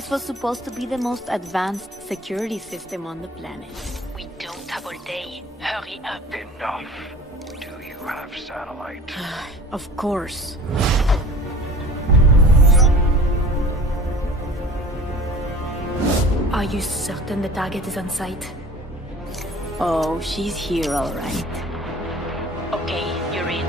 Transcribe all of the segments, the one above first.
this was supposed to be the most advanced security system on the planet. We don't have all day. Hurry up. Enough. Do you have satellite? Of course. Are you certain the target is on site? Oh, she's here all right. Okay, you're in.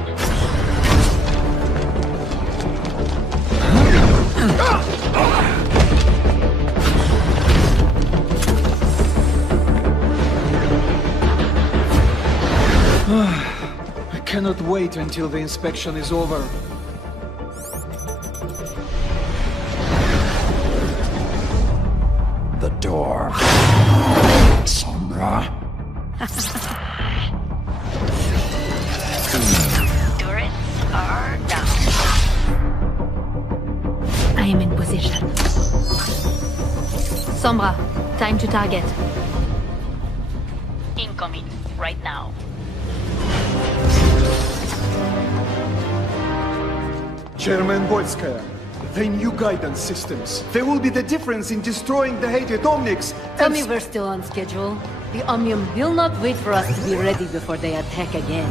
I cannot wait until the inspection is over. The door. Sombra. Turrets are down. I am in position. Sombra, time to target. Incoming, right now. Chairman Boyskaya, the new guidance systems. There will be the difference in destroying the hated Omnics. Tell me we're still on schedule. The Omnium will not wait for us to be ready before they attack again.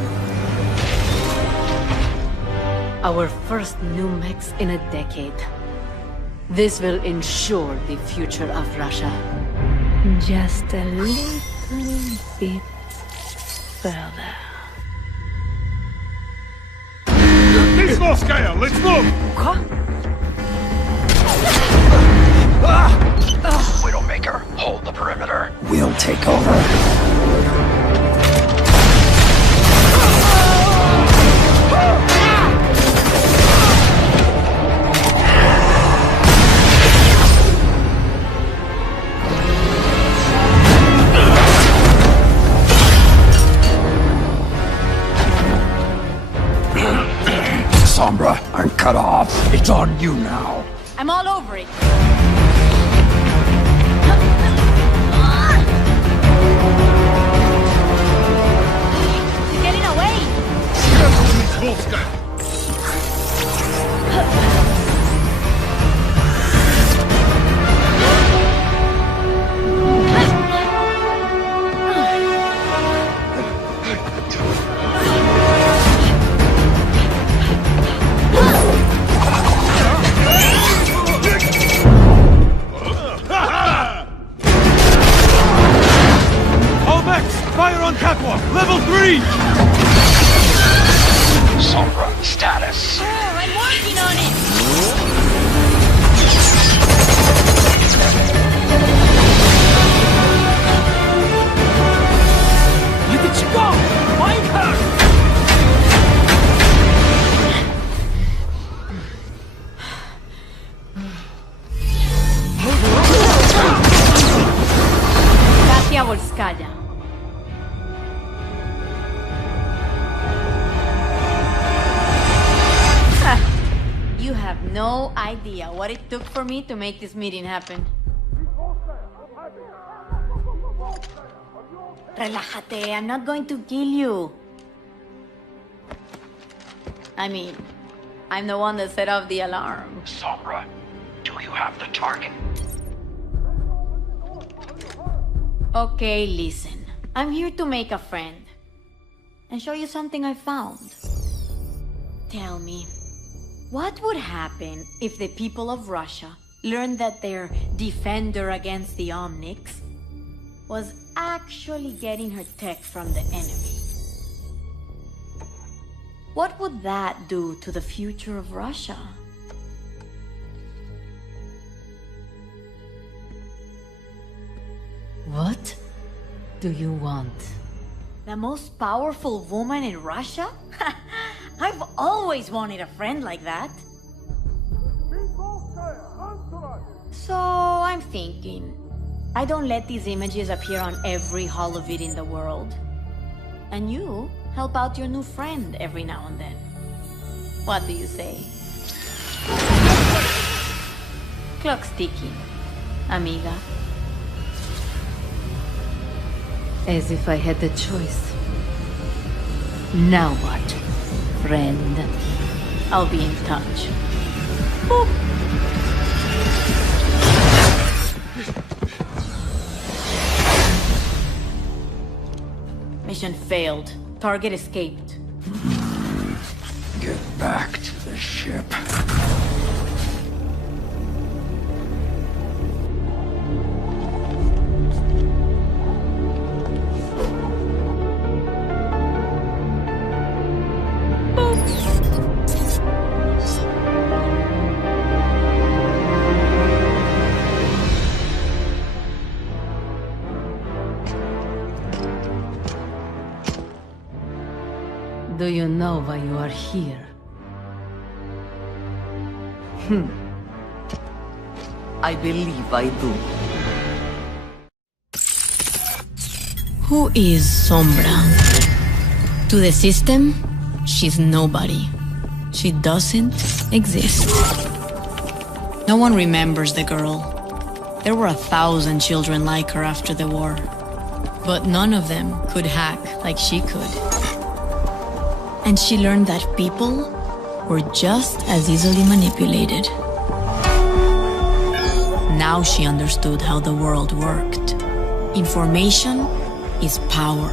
Our first new mechs in a decade. This will ensure the future of Russia. Just a little bit further. Skaya, let's move! Widowmaker, hold the perimeter. We'll take over. Sombra, I'm cut off. It's on you now. I'm all over it. She's getting away! Fire on catwalk! Level 3! Sombra, status. Oh, I'm working on it! Look at you go! Find her! Katia Volskaya. You have no idea what it took for me to make this meeting happen. Relájate, I'm not going to kill you. I mean, I'm the one that set off the alarm. Sombra, do you have the target? Okay, listen. I'm here to make a friend. And show you something I found. Tell me, what would happen if the people of Russia learned that their defender against the Omnics was actually getting her tech from the enemy? What would that do to the future of Russia? What do you want? The most powerful woman in Russia? I've always wanted a friend like that. So I'm thinking, I don't let these images appear on every holovid in the world. And you help out your new friend every now and then. What do you say? Clock's ticking, amiga. As if I had the choice. Now what, friend? I'll be in touch. Boop. Mission failed. Target escaped. Get back to the ship. Do you know why you are here? I believe I do. Who is Sombra? To the system, she's nobody. She doesn't exist. No one remembers the girl. There were 1,000 children like her after the war. But none of them could hack like she could. And she learned that people were just as easily manipulated. Now she understood how the world worked. Information is power.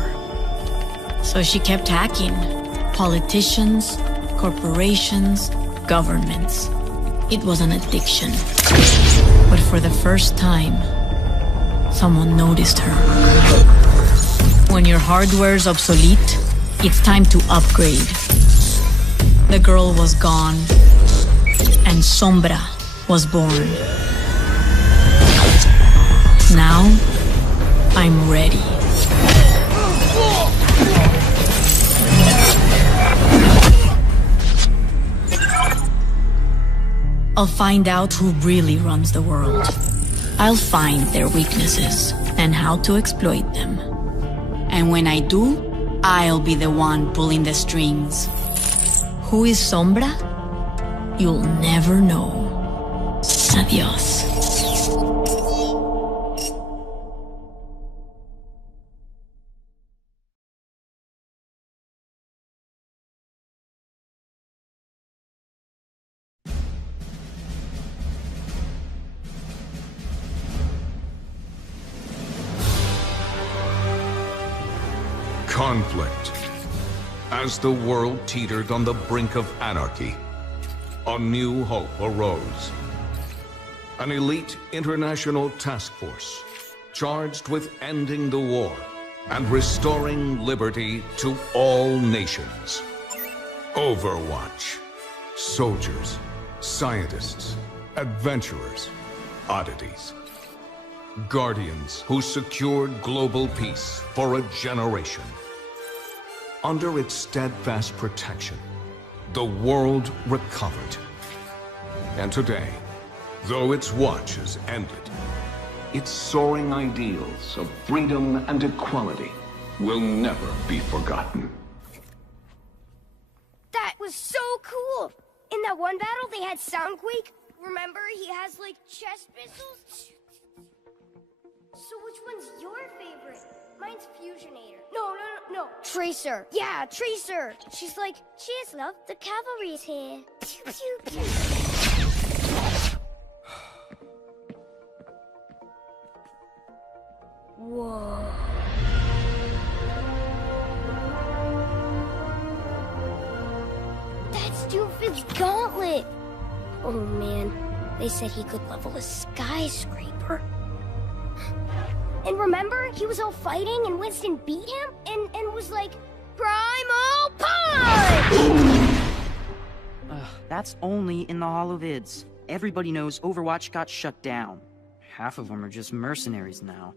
So she kept hacking. Politicians, corporations, governments. It was an addiction. But for the first time, someone noticed her. When your hardware's obsolete, it's time to upgrade. The girl was gone, and Sombra was born. Now, I'm ready. I'll find out who really runs the world. I'll find their weaknesses and how to exploit them. And when I do, I'll be the one pulling the strings. Who is Sombra? You'll never know. Adios. Conflict. As the world teetered on the brink of anarchy, a new hope arose. An elite international task force charged with ending the war and restoring liberty to all nations. Overwatch. Soldiers, scientists, adventurers, oddities. Guardians who secured global peace for a generation. Under its steadfast protection, the world recovered. And today, though its watch has ended, its soaring ideals of freedom and equality will never be forgotten. That was so cool! In that one battle, they had Soundquake. Remember, he has, like, chest missiles? So which one's your favorite? Mine's Fusionator. No. Tracer. Yeah, Tracer. She's like, cheers, love. The cavalry's here. Pew, pew, pew. Whoa. That's Doofen's gauntlet. Oh, man. They said he could level a skyscraper. And remember, he was all fighting and Winston beat him and was like, Primal Punch! That's only in the holovids. Everybody knows Overwatch got shut down. Half of them are just mercenaries now.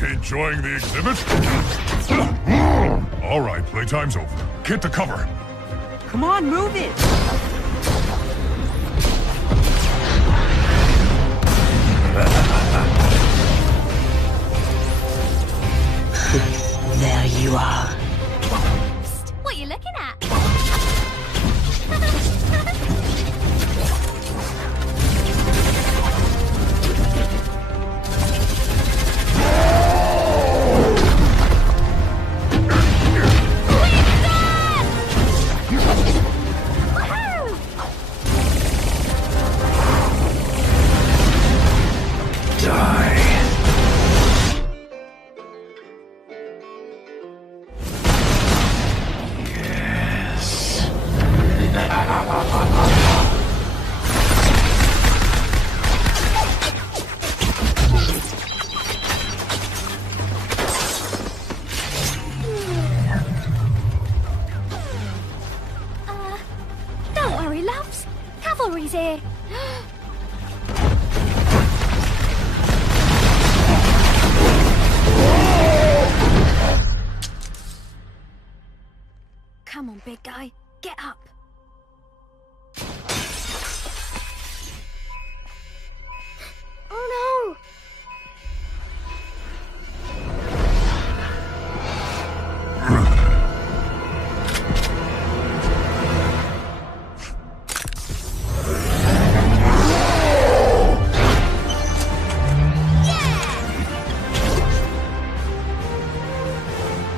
Enjoying the exhibit? All right, playtime's over. Get to cover. Come on, move it! There you are. Psst, what are you looking at? Come on, big guy. Get up. Oh no!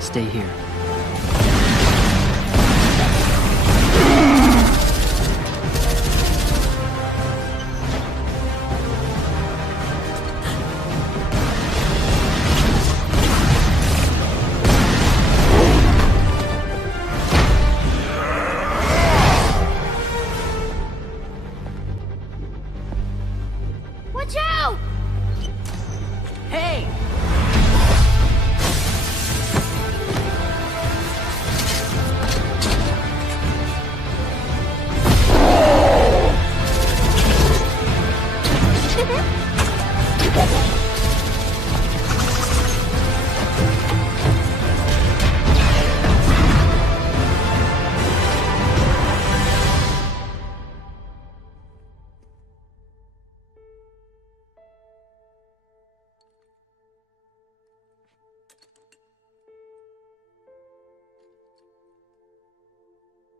Stay here. Watch out! Hey!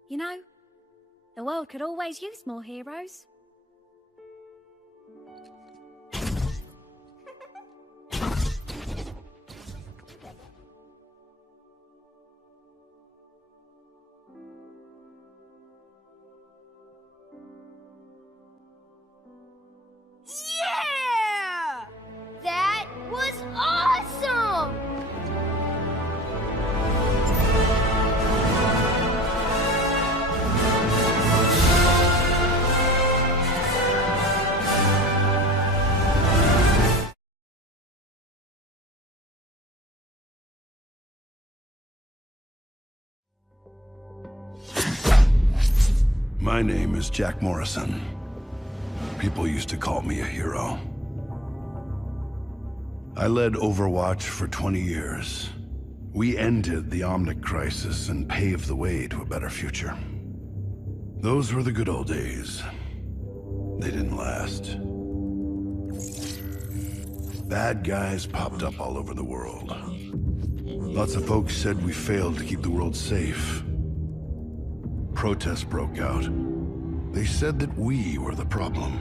You know, the world could always use more heroes. Yeah! That was awesome! My name is Jack Morrison. People used to call me a hero. I led Overwatch for 20 years. We ended the Omnic crisis and paved the way to a better future. Those were the good old days. They didn't last. Bad guys popped up all over the world. Lots of folks said we failed to keep the world safe. Protests broke out. They said that we were the problem,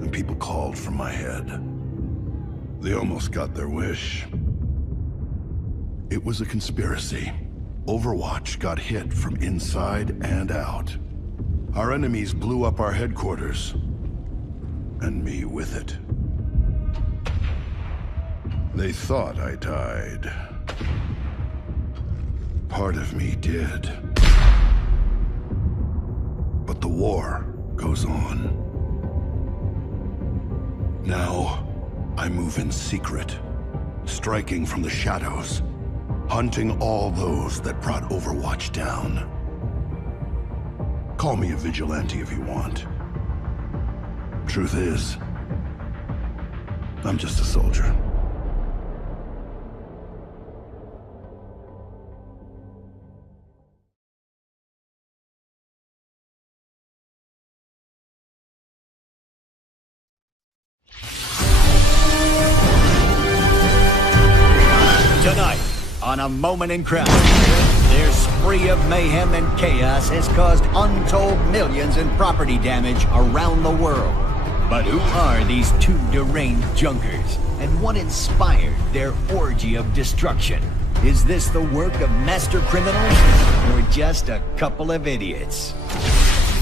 and people called for my head. They almost got their wish. It was a conspiracy. Overwatch got hit from inside and out. Our enemies blew up our headquarters, and me with it. They thought I died. Part of me did. But the war goes on. Now, I move in secret, striking from the shadows, hunting all those that brought Overwatch down. Call me a vigilante if you want. Truth is, I'm just a soldier. Tonight, on A Moment in Crime, their spree of mayhem and chaos has caused untold millions in property damage around the world. But who are these two deranged junkers, and what inspired their orgy of destruction? Is this the work of master criminals, or just a couple of idiots?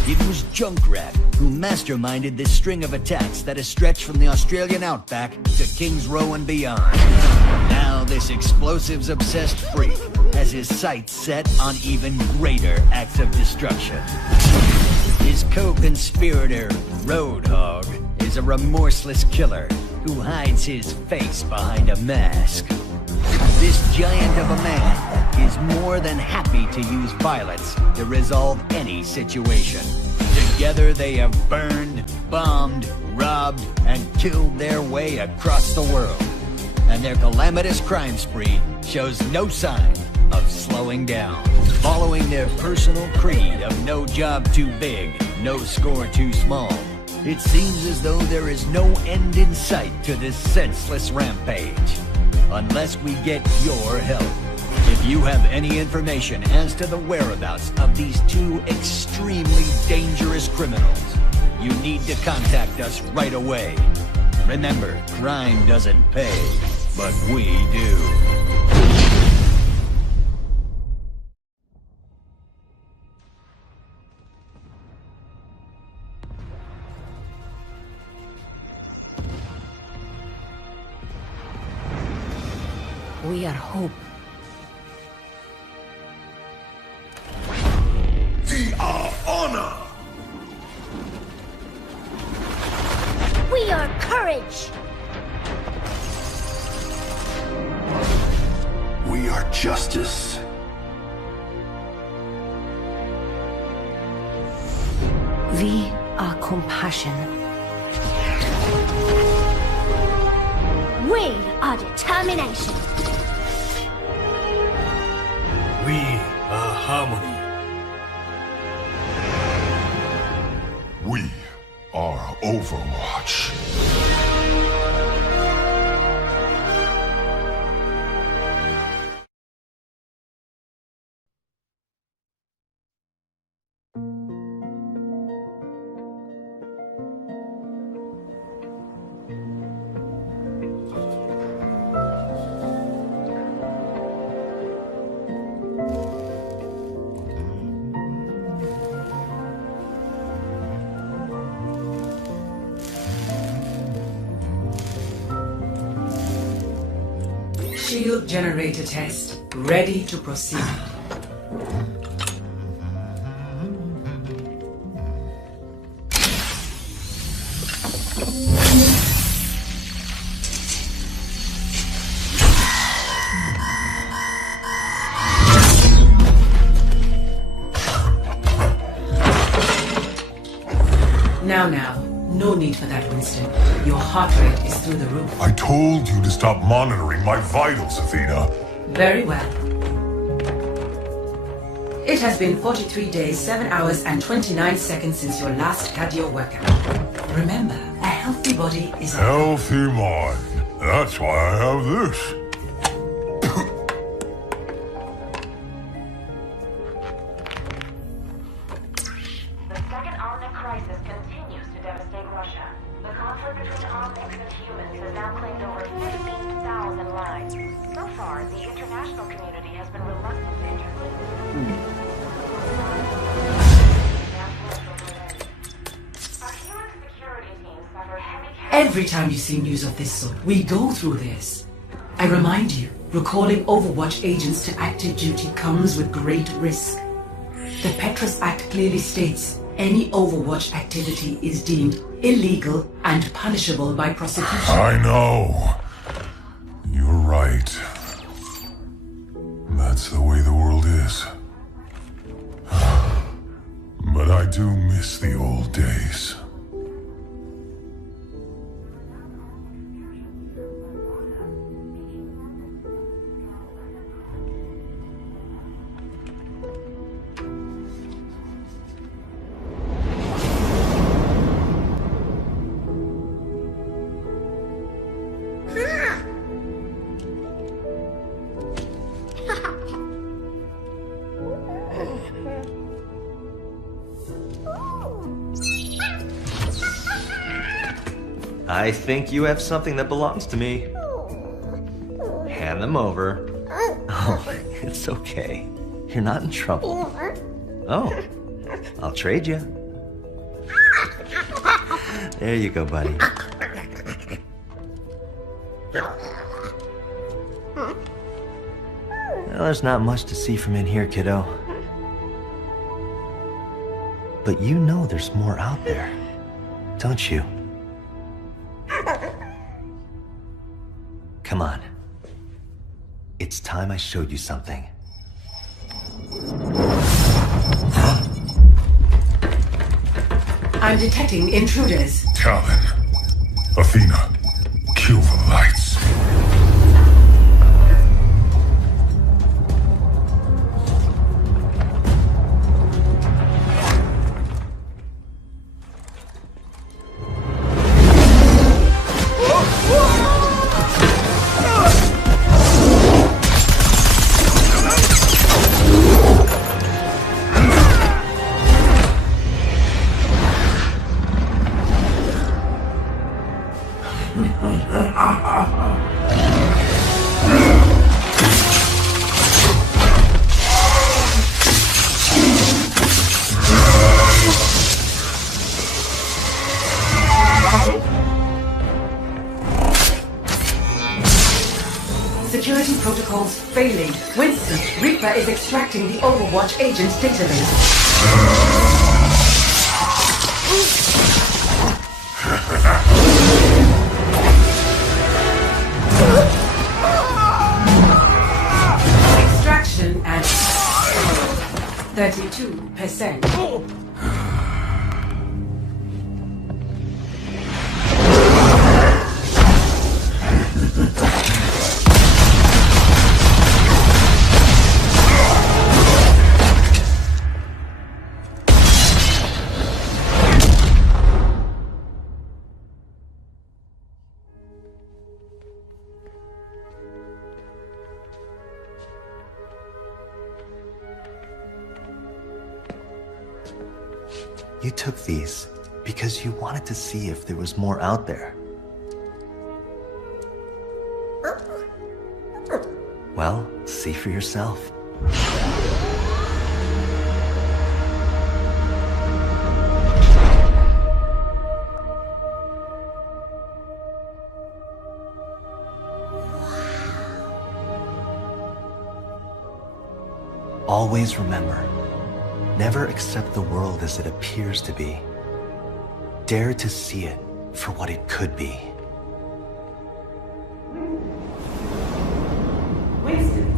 It was Junkrat who masterminded this string of attacks that has stretched from the Australian outback to Kings Row and beyond. Now this explosives-obsessed freak has his sights set on even greater acts of destruction. His co-conspirator, Roadhog, is a remorseless killer who hides his face behind a mask. This giant of a man is more than happy to use violence to resolve any situation. Together they have burned, robbed, and killed their way across the world. And their calamitous crime spree shows no sign of slowing down. Following their personal creed of no job too big, no score too small, it seems as though there is no end in sight to this senseless rampage. Unless we get your help. If you have any information as to the whereabouts of these two extremely dangerous criminals, you need to contact us right away. Remember, crime doesn't pay, but we do. We are hope. We are honor! We are courage! We are justice. We are compassion. We are determination! We are harmony. We are Overwatch. Shield generator test. Ready to proceed. Now. No need for that, Winston. Your heart rate is through the roof. I told you to stop monitoring my vitals, Athena. Very well. It has been 43 days, 7 hours, and 29 seconds since your last cardio workout. Remember, a healthy body is a healthy mind. That's why I have this. Every time you see news of this sort, we go through this. I remind you, recalling Overwatch agents to active duty comes with great risk. The Petrus Act clearly states any Overwatch activity is deemed illegal and punishable by prosecution. I know. You're right. That's the way the world is. But I do miss the old days. I think you have something that belongs to me. Hand them over. Oh, it's okay. You're not in trouble. Oh, I'll trade you. There you go, buddy. Well, there's not much to see from in here, kiddo. But you know there's more out there, don't you? Come on. It's time I showed you something. I'm detecting intruders. Talon, Athena, kill the lights. Security protocols failing. Winston, Reaper is extracting the Overwatch agent's database. Extraction at 32%. You took these because you wanted to see if there was more out there. Well, see for yourself. Always remember, never accept the world as it appears to be. Dare to see it for what it could be. Winston!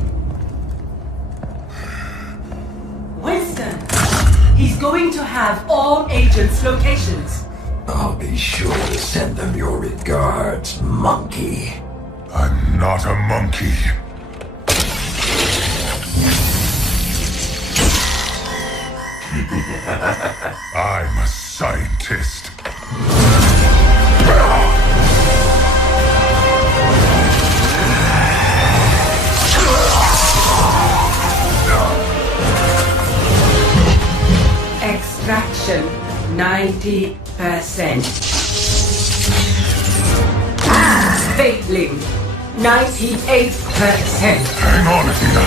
Winston! He's going to have all agents' locations. I'll be sure to send them your regards, monkey. I'm not a monkey. I'm a scientist. Extraction 90%. Failing 98%. Hang on, Athena.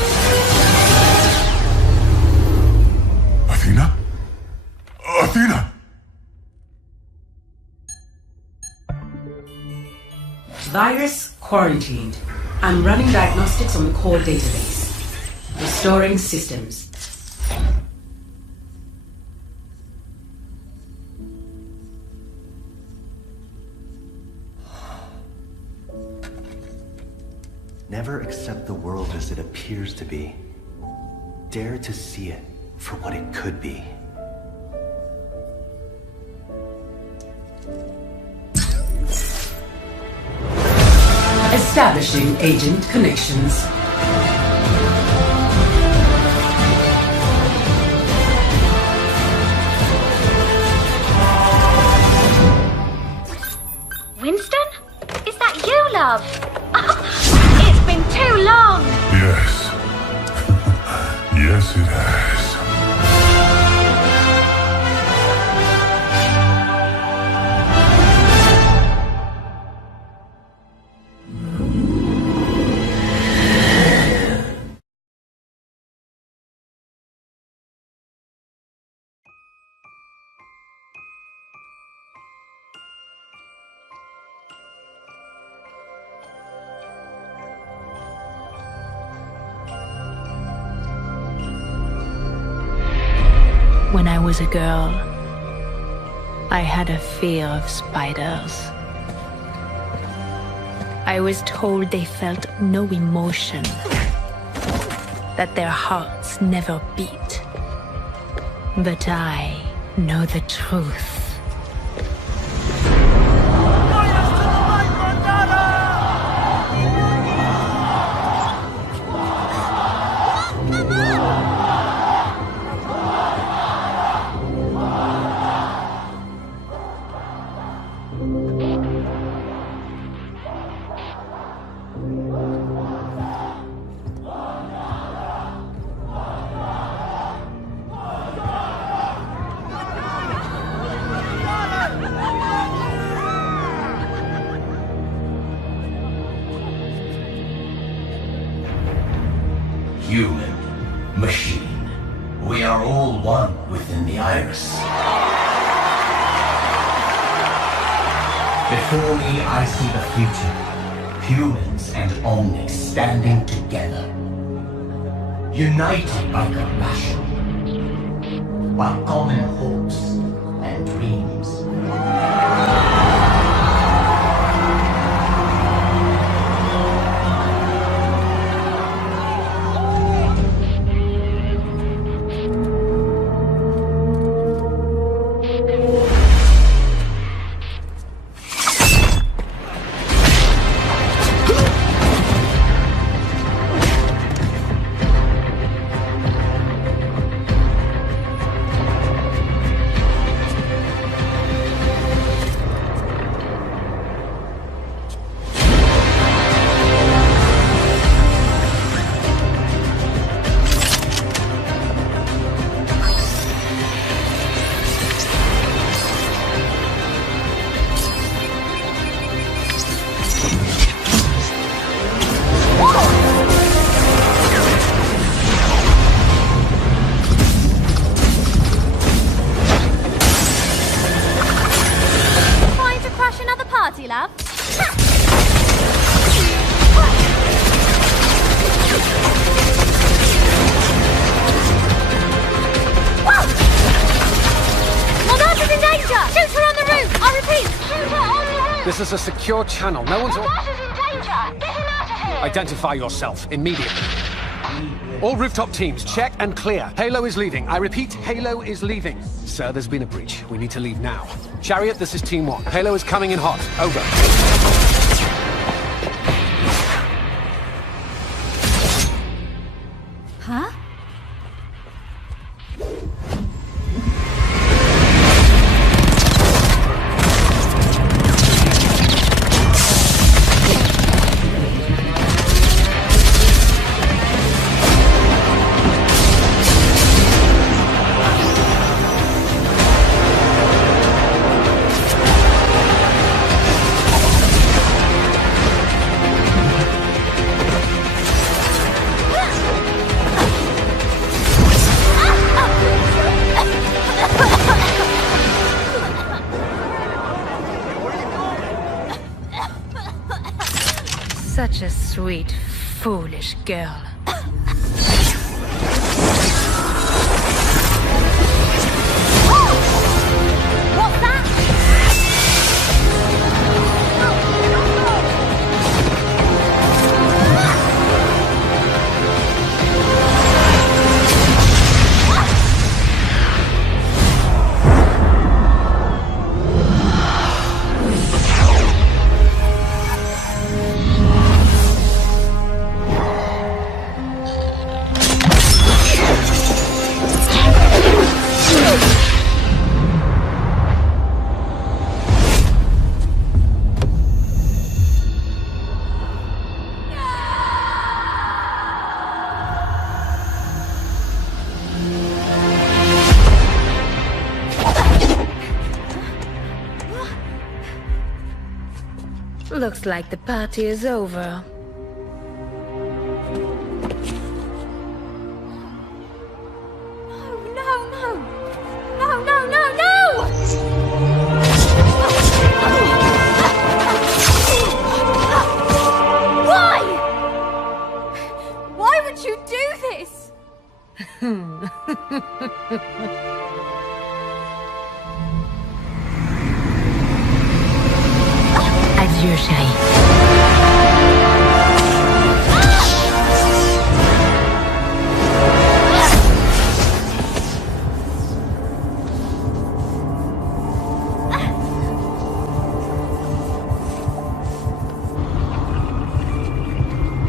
Athena? Athena! Virus quarantined. I'm running diagnostics on the core database. Restoring systems. Never accept the world as it appears to be. Dare to see it for what it could be. Establishing agent connections. Winston? Is that you, love? It's been too long! Yes. Yes, it has. When I was a girl, I had a fear of spiders. I was told they felt no emotion, that their hearts never beat. But I know the truth. human, machine. We are all one within the iris. Before me, I see the future. Humans and Omnics standing together. United by compassion. While common hopes and dreams. This is a secure channel. No one's... Is in danger! Get him out of here! Identify yourself immediately. All rooftop teams, check and clear. Halo is leaving. I repeat, Halo is leaving. Sir, there's been a breach. We need to leave now. Chariot, this is Team 1. Halo is coming in hot. Over. Huh? Such a sweet, foolish girl. What's that? Looks like the party is over. Why would you do this? Adieu, chérie.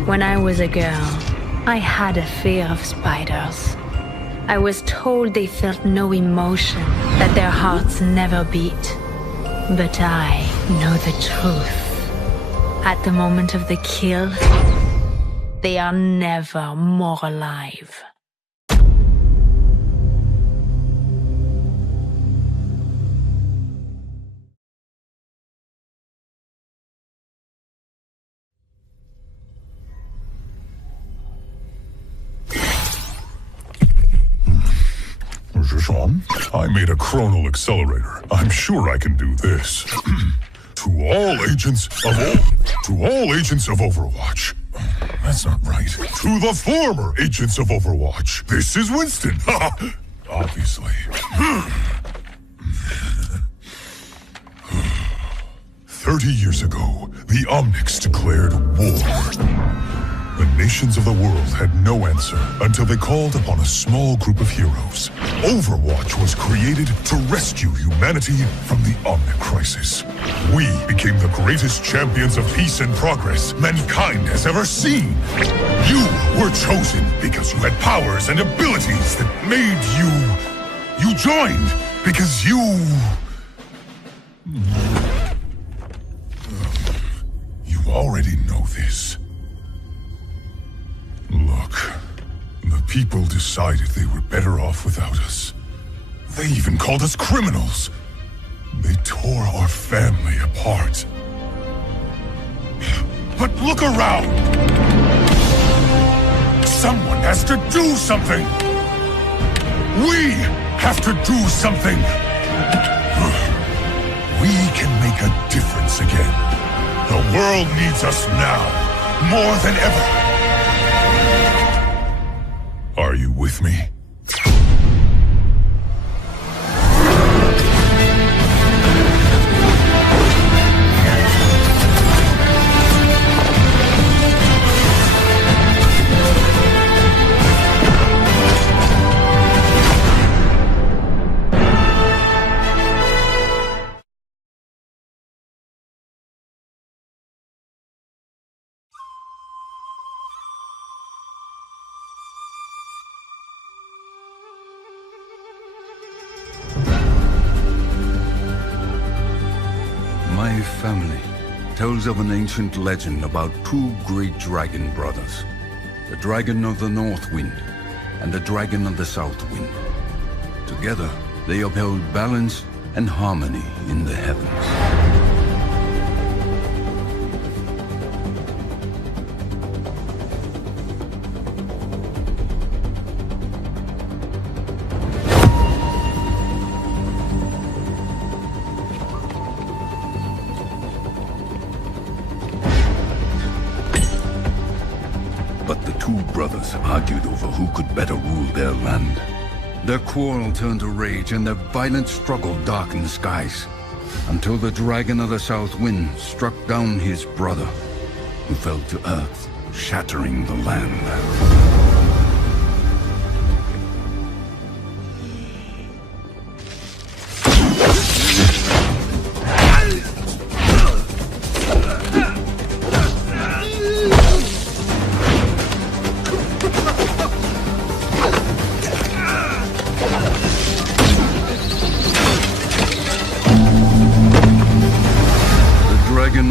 When I was a girl, I had a fear of spiders. I was told they felt no emotion, that their hearts never beat. But I know the truth. At the moment of the kill, they are never more alive. Sean. I made a chronal accelerator. I'm sure I can do this. To all agents of Overwatch. That's not right. To the former agents of Overwatch. This is Winston. Obviously. 30 years ago, the Omnics declared war. The nations of the world had no answer until they called upon a small group of heroes. Overwatch was created to rescue humanity from the Omnic crisis. We became the greatest champions of peace and progress mankind has ever seen. You were chosen because you had powers and abilities that made you... You joined because you... You already know this. Look, the people decided they were better off without us. They even called us criminals. They tore our family apart. But look around! Someone has to do something! We have to do something! We can make a difference again. The world needs us now, more than ever. Are you with me? My family tells of an ancient legend about two great dragon brothers. The dragon of the North Wind and the dragon of the South Wind. Together, they upheld balance and harmony in the heavens. Brothers argued over who could better rule their land. Their quarrel turned to rage and their violent struggle darkened the skies, until the dragon of the South Wind struck down his brother, who fell to earth, shattering the land.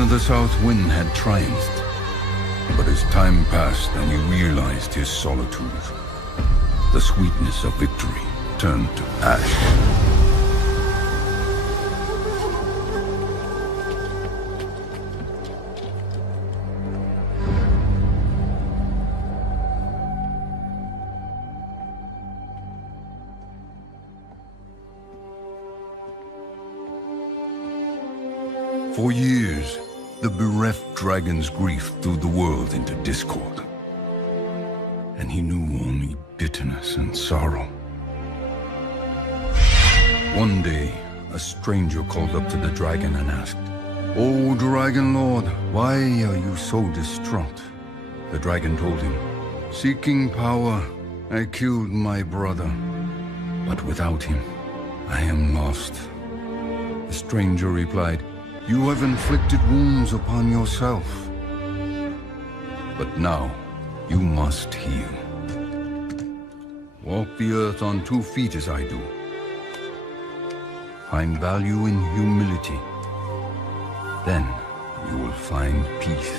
The South Wind had triumphed, but as time passed and he realized his solitude, the sweetness of victory turned to ash. For years, the bereft dragon's grief threw the world into discord. And he knew only bitterness and sorrow. One day, a stranger called up to the dragon and asked, "O Dragon Lord, why are you so distraught?" The dragon told him, "Seeking power, I killed my brother. But without him, I am lost." The stranger replied, "You have inflicted wounds upon yourself. But now, you must heal. Walk the earth on 2 feet as I do. Find value in humility. Then, you will find peace."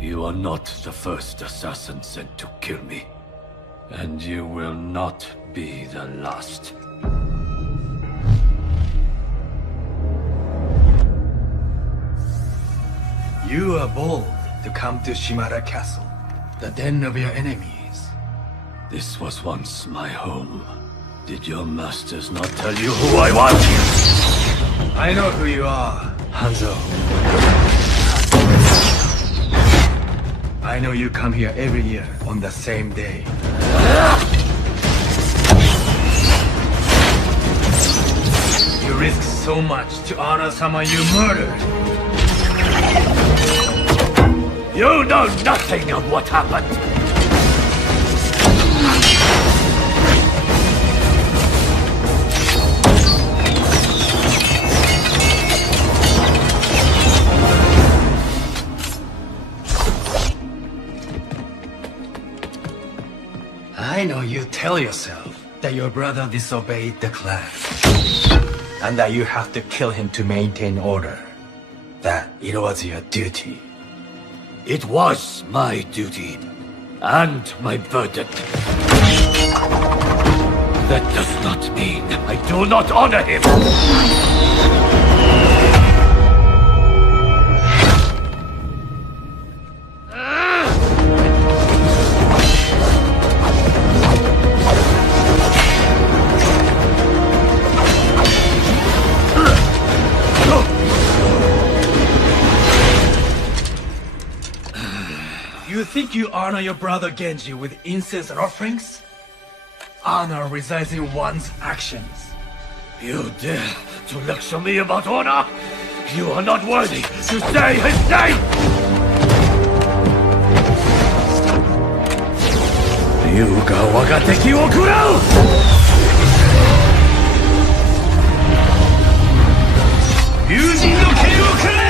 You are not the first assassin sent to kill me. And you will not be the last. You are bold to come to Shimada Castle, the den of your enemies. This was once my home. Did your masters not tell you who I was? I know who you are, Hanzo. I know you come here every year on the same day. You risk so much to honor someone you murdered. You know nothing of what happened. I know you tell yourself that your brother disobeyed the clan, and that you have to kill him to maintain order. That it was your duty. It was my duty, and my burden. That does not mean I do not honor him! You think you honor your brother Genji with incense and offerings? Honor resides in one's actions. You dare to lecture me about honor? You are not worthy to say his name! Ryuga waga teki wo kurau! Ryujin no ken wo kure!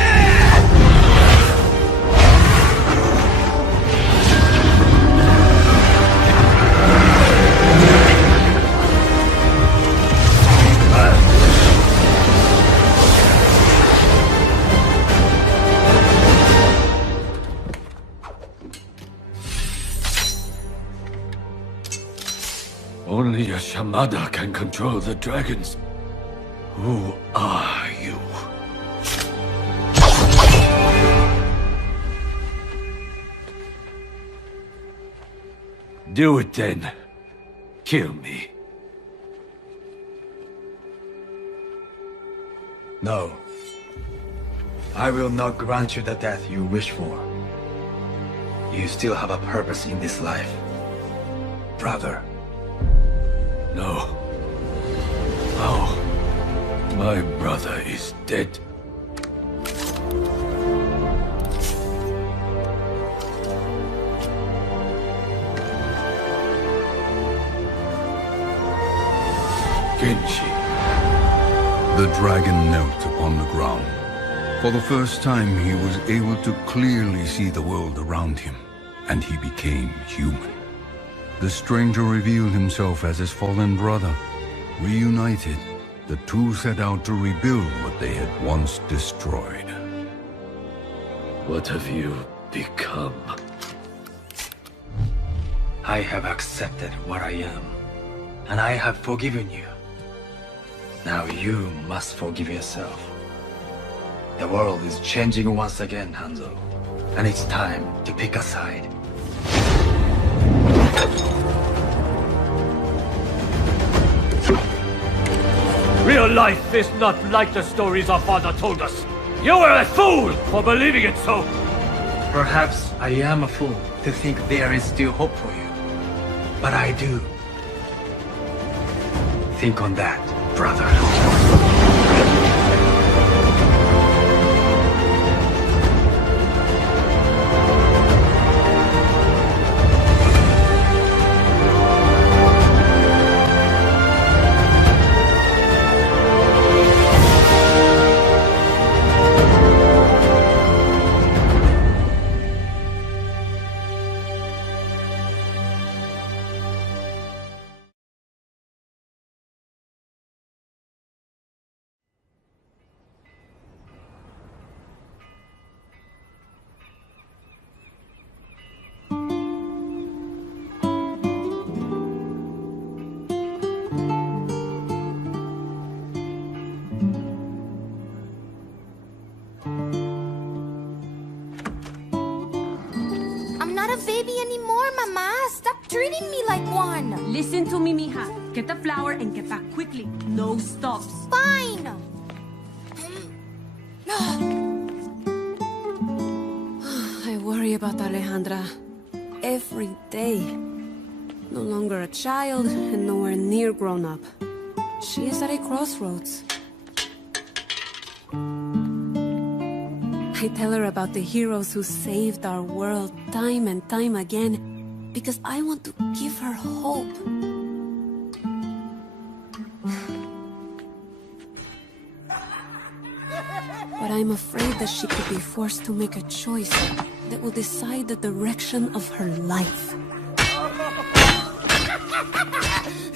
Only a Shamada can control the dragons. Who are you? Do it then. Kill me. No. I will not grant you the death you wish for. You still have a purpose in this life, brother. No. Oh. My brother is dead. Genji. The dragon knelt upon the ground. For the first time, he was able to clearly see the world around him, and he became human. The stranger revealed himself as his fallen brother. Reunited, the two set out to rebuild what they had once destroyed. What have you become? I have accepted what I am, and I have forgiven you. Now you must forgive yourself. The world is changing once again, Hanzo, and it's time to pick a side. Real life is not like the stories our father told us. You were a fool for believing it so. Perhaps I am a fool to think there is still hope for you. But I do. Think on that, brother. flower, Mama. Stop treating me like one. Listen to me, mija. Get the flower and get back quickly. No stops. Fine. I worry about Alejandra every day. No longer a child and nowhere near grown up. She is at a crossroads. I tell her about the heroes who saved our world time and time again because I want to give her hope. But I'm afraid that she could be forced to make a choice that will decide the direction of her life.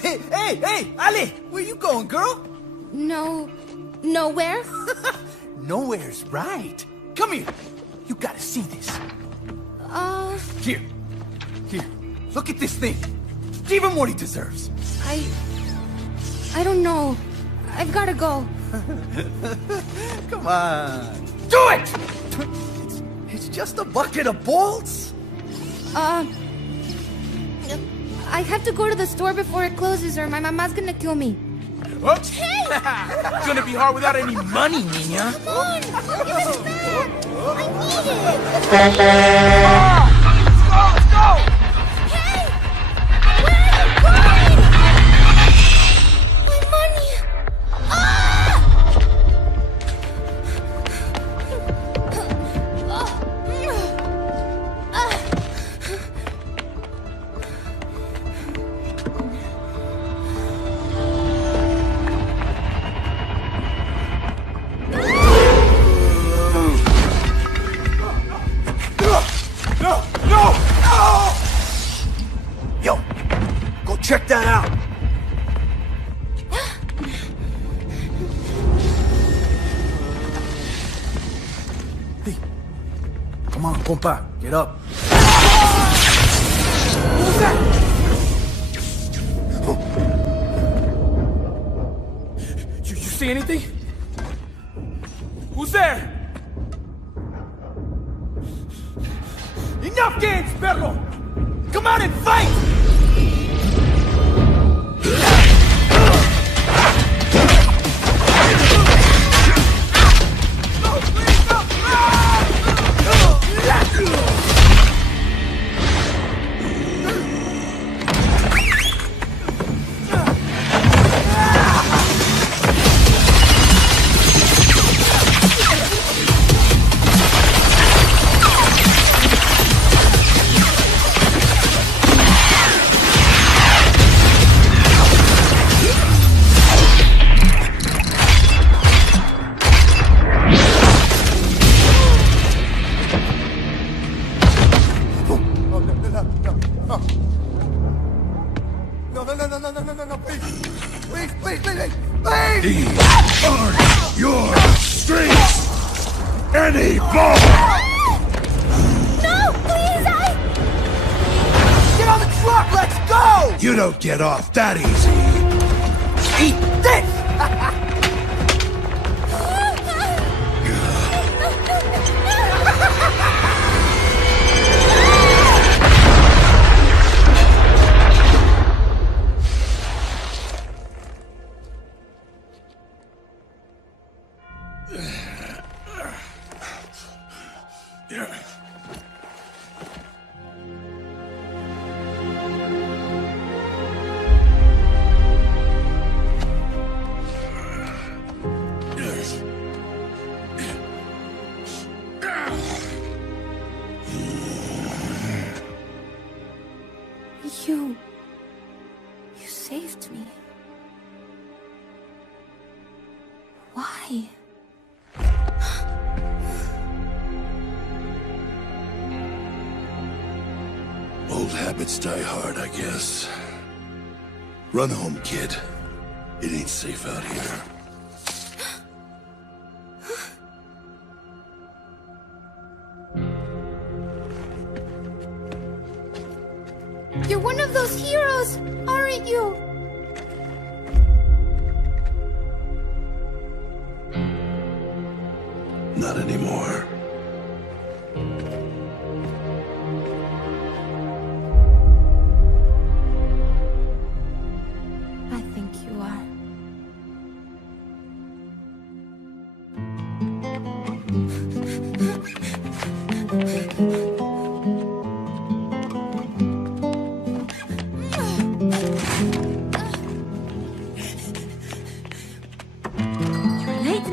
Hey, Ali! Where you going, girl? Nowhere? Nowhere's right. Come here. You gotta see this. Here. Look at this thing. Give him what he deserves. I don't know. I've gotta go. Come on. Do it! It's just a bucket of bolts. I have to go to the store before it closes or my mama's gonna kill me. Oops. Hey! It's gonna be hard without any money, Nina. Come on! Give it back! I need it! Let's go! Hey! Where are you going? My money! Check that out! Hey, come on, compa, get up. Who's that? You see anything? Who's there? Enough games, perro! Come out and fight! No, please, please. These aren't your streets anymore! No, please, Get on the truck, let's go! You don't get off that easy. Eat this! You saved me. Why? Old habits die hard, I guess. Run home, kid. It ain't safe out here. You're one of those heroes, aren't you? Not anymore.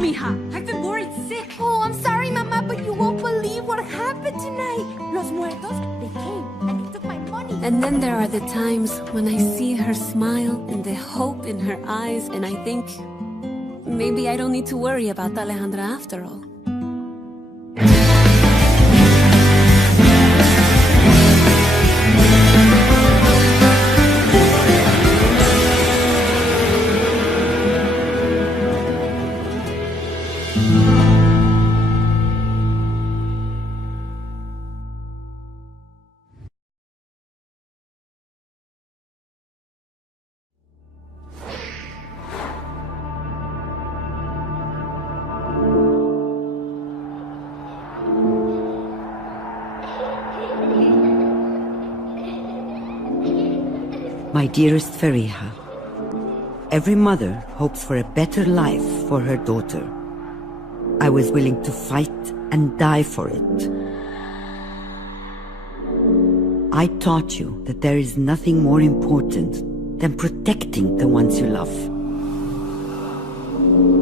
mija. I've been worried sick. Oh, I'm sorry, Mama, but you won't believe what happened tonight. Los muertos, they came and they took my money. And then there are the times when I see her smile and the hope in her eyes, and I think maybe I don't need to worry about Alejandra after all. My dearest Fariha, every mother hopes for a better life for her daughter. I was willing to fight and die for it. I taught you that there is nothing more important than protecting the ones you love.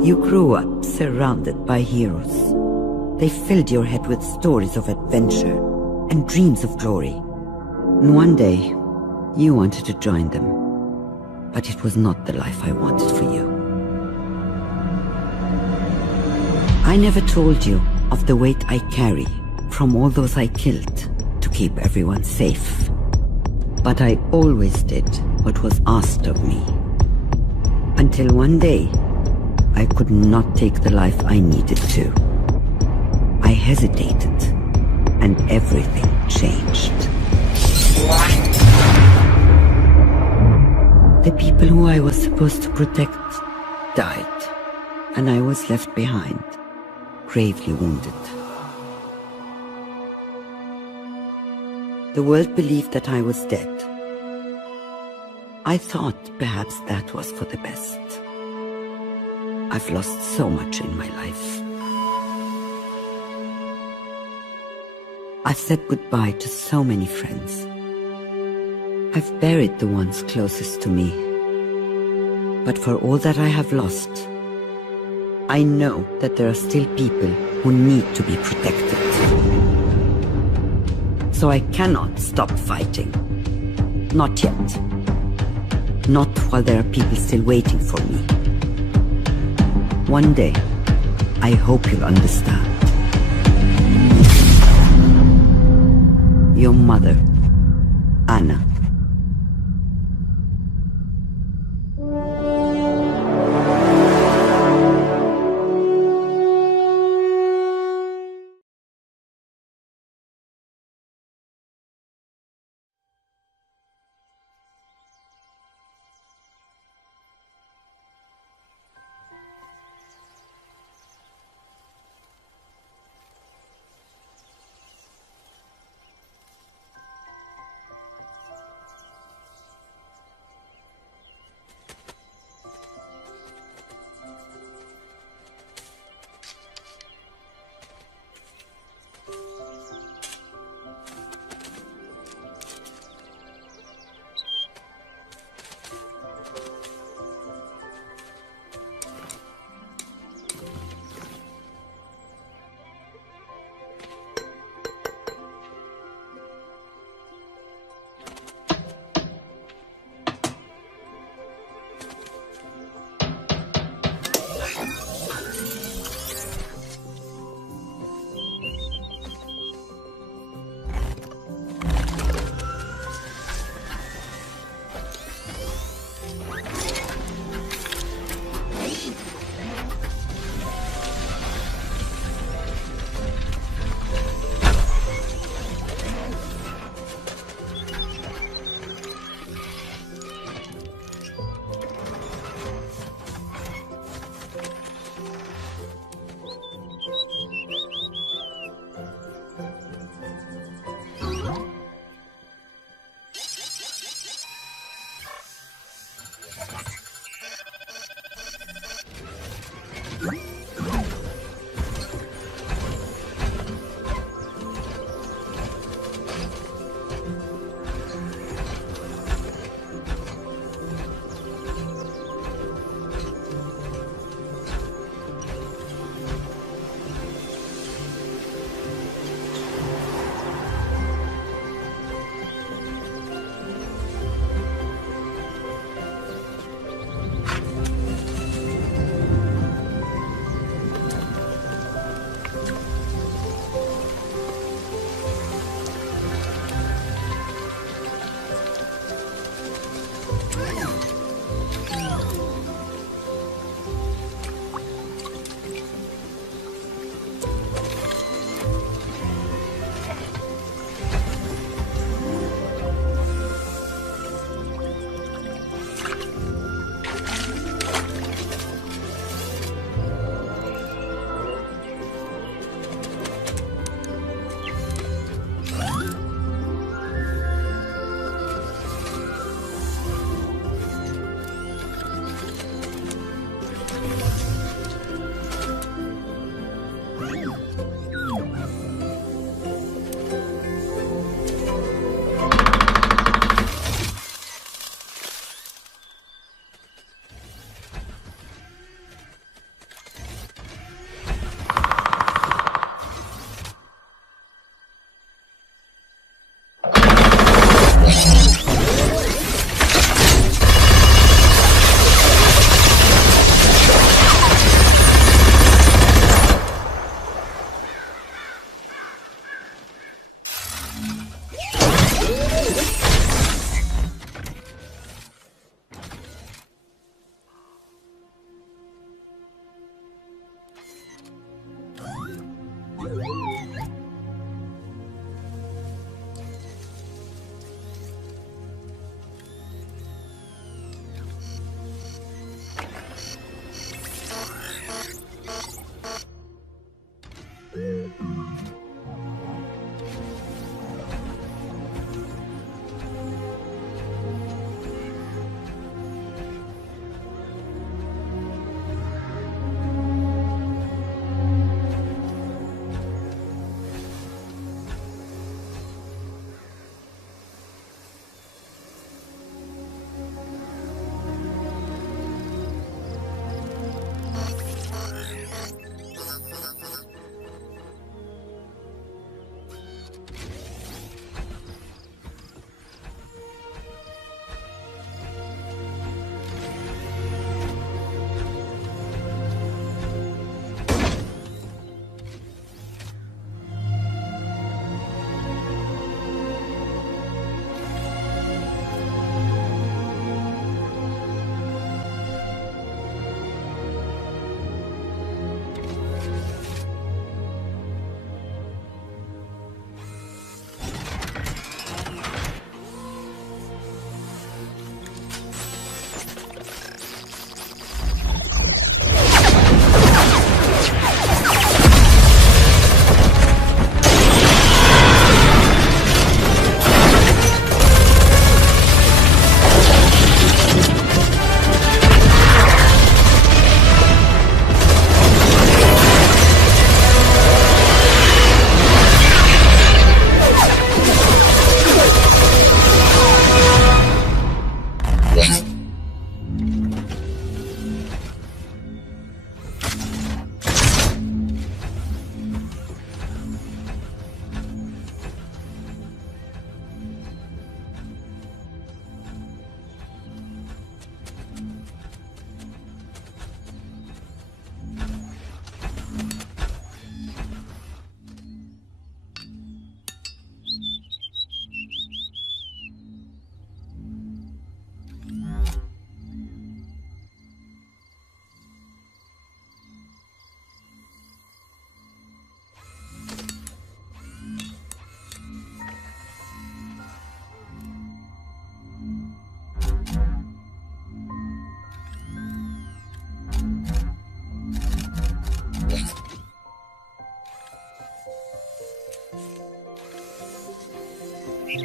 You grew up surrounded by heroes. They filled your head with stories of adventure and dreams of glory. And one day, you wanted to join them, but it was not the life I wanted for you. I never told you of the weight I carry from all those I killed to keep everyone safe. But I always did what was asked of me. Until one day, I could not take the life I needed to. I hesitated, and everything changed. The people who I was supposed to protect died, and I was left behind, gravely wounded. The world believed that I was dead. I thought perhaps that was for the best. I've lost so much in my life. I've said goodbye to so many friends. I've buried the ones closest to me. But for all that I have lost, I know that there are still people who need to be protected. So I cannot stop fighting. Not yet. Not while there are people still waiting for me. One day, I hope you'll understand. Your mother, Anna.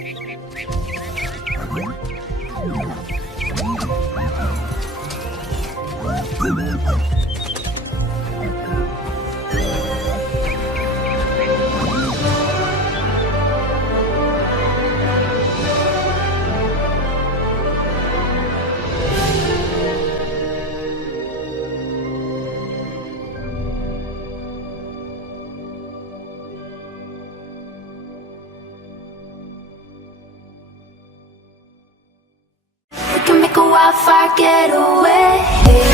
We can make a wildfire get away.